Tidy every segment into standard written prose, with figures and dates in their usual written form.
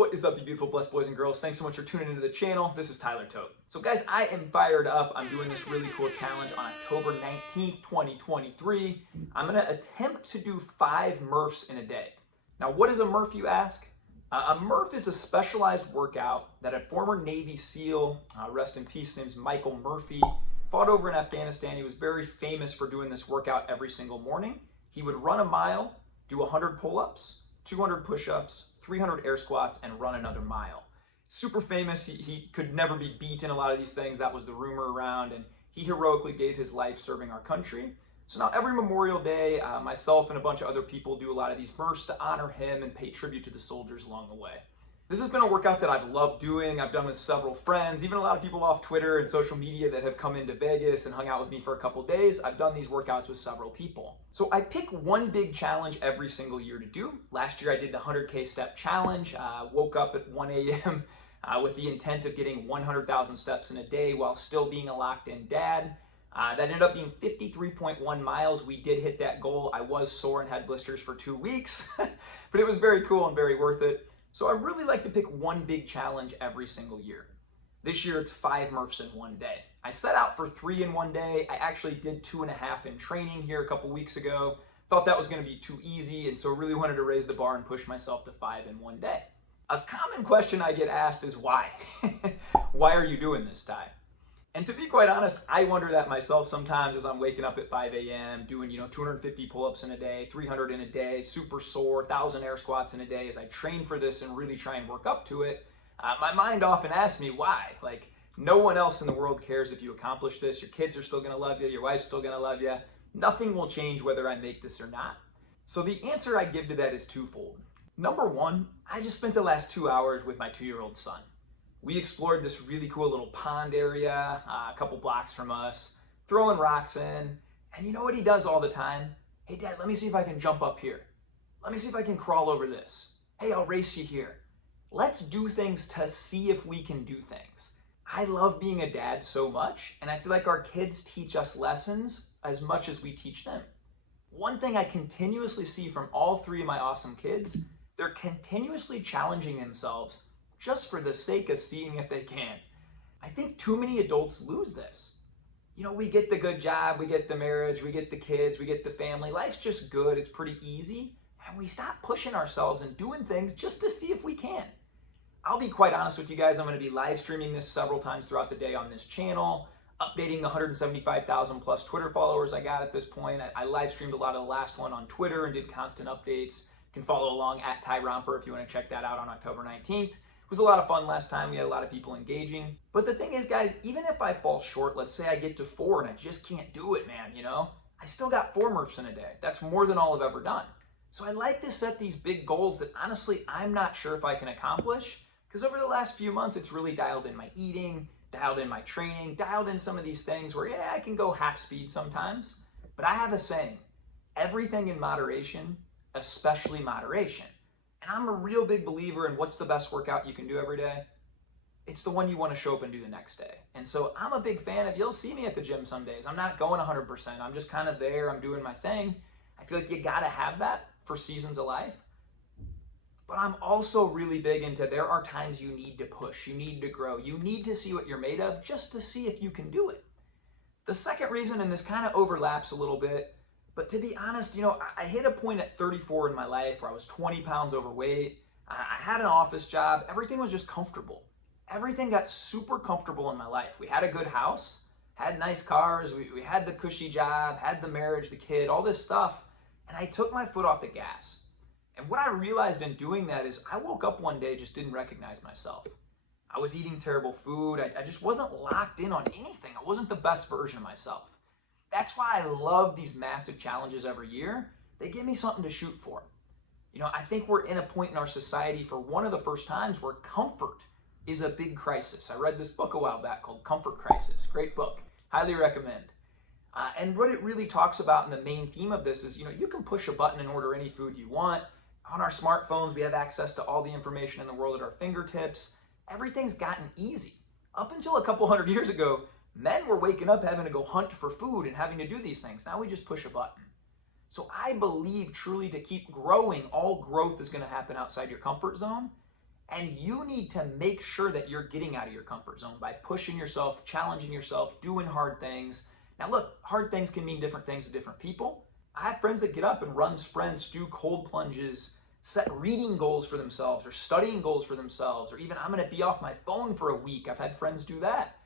What is up, you beautiful, blessed boys and girls? Thanks so much for tuning into the channel. This is Tyler Tote. So guys, I am fired up. I'm doing this really cool challenge on October 19th, 2023. I'm gonna attempt to do 5 murphs in a day. Now, what is a murph, you ask? A murph is a specialized workout that a former Navy SEAL, rest in peace, his name's Michael Murphy, fought over in Afghanistan. He was very famous for doing this workout every single morning. He would run a mile, do 100 pull-ups, 200 push-ups, 300 air squats, and run another mile. Super famous. He could never be beat in a lot of these things. That was the rumor around, and he heroically gave his life serving our country. So now every Memorial Day, myself and a bunch of other people do a lot of these murphs to honor him and pay tribute to the soldiers along the way. This has been a workout that I've loved doing. I've done with several friends, even a lot of people off Twitter and social media that have come into Vegas and hung out with me for a couple days. I've done these workouts with several people. So I pick one big challenge every single year to do. Last year I did the 100K step challenge. Woke up at 1 a.m. With the intent of getting 100,000 steps in a day while still being a locked-in dad. That ended up being 53.1 miles. We did hit that goal. I was sore and had blisters for 2 weeks, but it was very cool and very worth it. So I really like to pick one big challenge every single year. This year it's 5 murphs in one day. I set out for 3 in one day. I actually did 2.5 in training here a couple weeks ago. Thought that was gonna be too easy, and so really wanted to raise the bar and push myself to 5 in one day. A common question I get asked is why? Why are you doing this, Ty? And to be quite honest, I wonder that myself sometimes as I'm waking up at 5 a.m., doing 250 pull-ups in a day, 300 in a day, super sore, 1,000 air squats in a day as I train for this and really try and work up to it. My mind often asks me why. Like, no one else in the world cares if you accomplish this. Your kids are still gonna love you, your wife's still gonna love you. Nothing will change whether I make this or not. So the answer I give to that is twofold. Number one, I just spent the last 2 hours with my 2-year-old son. We explored this really cool little pond area a couple blocks from us, throwing rocks in. And you know what he does all the time? Hey, Dad, let me see if I can jump up here. Let me see if I can crawl over this. Hey, I'll race you here. Let's do things to see if we can do things. I love being a dad so much, and I feel like our kids teach us lessons as much as we teach them. One thing I continuously see from all 3 of my awesome kids, they're continuously challenging themselves just for the sake of seeing if they can. I think too many adults lose this. We get the good job, we get the marriage, we get the kids, we get the family. Life's just good, it's pretty easy. And we stop pushing ourselves and doing things just to see if we can. I'll be quite honest with you guys, I'm gonna be live streaming this several times throughout the day on this channel, updating the 175,000 plus Twitter followers I got at this point. I live streamed a lot of the last one on Twitter and did constant updates. You can follow along at Ty Romper if you wanna check that out on October 19th. It was a lot of fun last time. We had a lot of people engaging. But the thing is, guys, even if I fall short, let's say I get to 4 and I just can't do it, man, I still got 4 murphs in a day. That's more than all I've ever done. So I like to set these big goals that honestly, I'm not sure if I can accomplish, because over the last few months, it's really dialed in my eating, dialed in my training, dialed in some of these things where, yeah, I can go half speed sometimes. But I have a saying, everything in moderation, especially moderation. And I'm a real big believer in what's the best workout you can do every day. It's the one you want to show up and do the next day. And so I'm a big fan of, you'll see me at the gym some days. I'm not going 100%. I'm just kind of there. I'm doing my thing. I feel like you got to have that for seasons of life. But I'm also really big into there are times you need to push. You need to grow. You need to see what you're made of just to see if you can do it. The second reason, and this kind of overlaps a little bit, but to be honest, I hit a point at 34 in my life where I was 20 pounds overweight. I had an office job. Everything was just comfortable. Everything got super comfortable in my life. We had a good house, had nice cars, we had the cushy job, had the marriage, the kid, all this stuff. And I took my foot off the gas. And what I realized in doing that is I woke up one day, just didn't recognize myself. I was eating terrible food. I just wasn't locked in on anything. I wasn't the best version of myself. That's why I love these massive challenges every year. They give me something to shoot for. I think we're in a point in our society for one of the first times where comfort is a big crisis. I read this book a while back called Comfort Crisis. Great book. Highly recommend. And what it really talks about, and the main theme of this is, you can push a button and order any food you want. On our smartphones, we have access to all the information in the world at our fingertips. Everything's gotten easy. Up until a couple hundred years ago, men were waking up having to go hunt for food and having to do these things. Now we just push a button. So I believe truly to keep growing, all growth is going to happen outside your comfort zone. And you need to make sure that you're getting out of your comfort zone by pushing yourself, challenging yourself, doing hard things. Now look, hard things can mean different things to different people. I have friends that get up and run sprints, do cold plunges, set reading goals for themselves or studying goals for themselves, or even I'm gonna be off my phone for a week. I've had friends do that.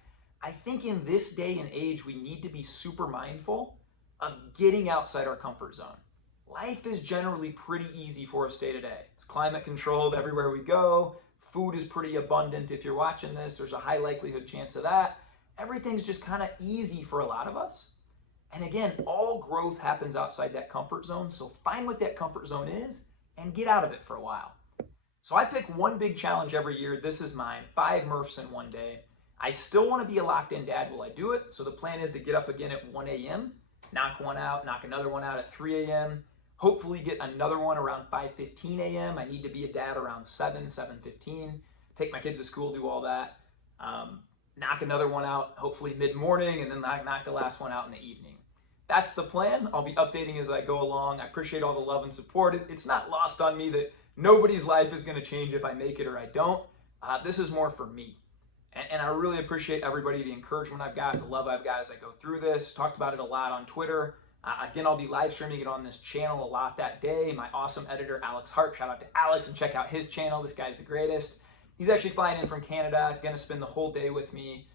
I think in this day and age, we need to be super mindful of getting outside our comfort zone. Life is generally pretty easy for us day to day. It's climate controlled everywhere we go. Food is pretty abundant. If you're watching this, there's a high likelihood chance of that. Everything's just kind of easy for a lot of us. And again, all growth happens outside that comfort zone. So find what that comfort zone is and get out of it for a while. So I pick one big challenge every year. This is mine, 5 murphs in one day. I still want to be a locked in dad while I do it. So the plan is to get up again at 1 a.m., knock one out, knock another one out at 3 a.m., hopefully get another one around 5:15 a.m. I need to be a dad around 7:15, take my kids to school, do all that. Knock another one out, hopefully mid-morning, and then knock the last one out in the evening. That's the plan. I'll be updating as I go along. I appreciate all the love and support. It's not lost on me that nobody's life is going to change if I make it or I don't. This is more for me. And I really appreciate everybody, the encouragement I've got, the love I've got as I go through this. Talked about it a lot on Twitter. Again, I'll be live streaming it on this channel a lot that day. My awesome editor, Alex Hart. Shout out to Alex and check out his channel. This guy's the greatest. He's actually flying in from Canada, going to spend the whole day with me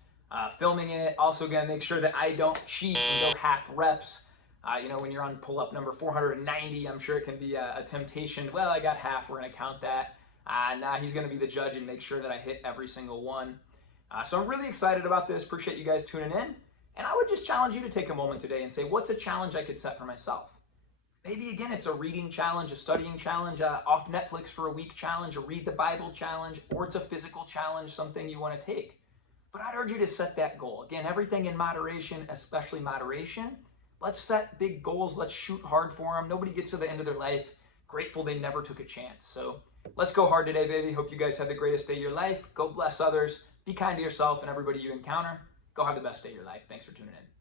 filming it. Also going to make sure that I don't cheat and go half reps. When you're on pull-up number 490, I'm sure it can be a temptation. Well, I got half. We're going to count that. Now he's going to be the judge and make sure that I hit every single one. So I'm really excited about this. Appreciate you guys tuning in. And I would just challenge you to take a moment today and say, what's a challenge I could set for myself? Maybe, again, it's a reading challenge, a studying challenge, off Netflix for a week challenge, a read the Bible challenge, or it's a physical challenge, something you want to take. But I'd urge you to set that goal. Again, everything in moderation, especially moderation. Let's set big goals. Let's shoot hard for them. Nobody gets to the end of their life grateful they never took a chance. So let's go hard today, baby. Hope you guys have the greatest day of your life. Go bless others. Be kind to yourself and everybody you encounter. Go have the best day of your life. Thanks for tuning in.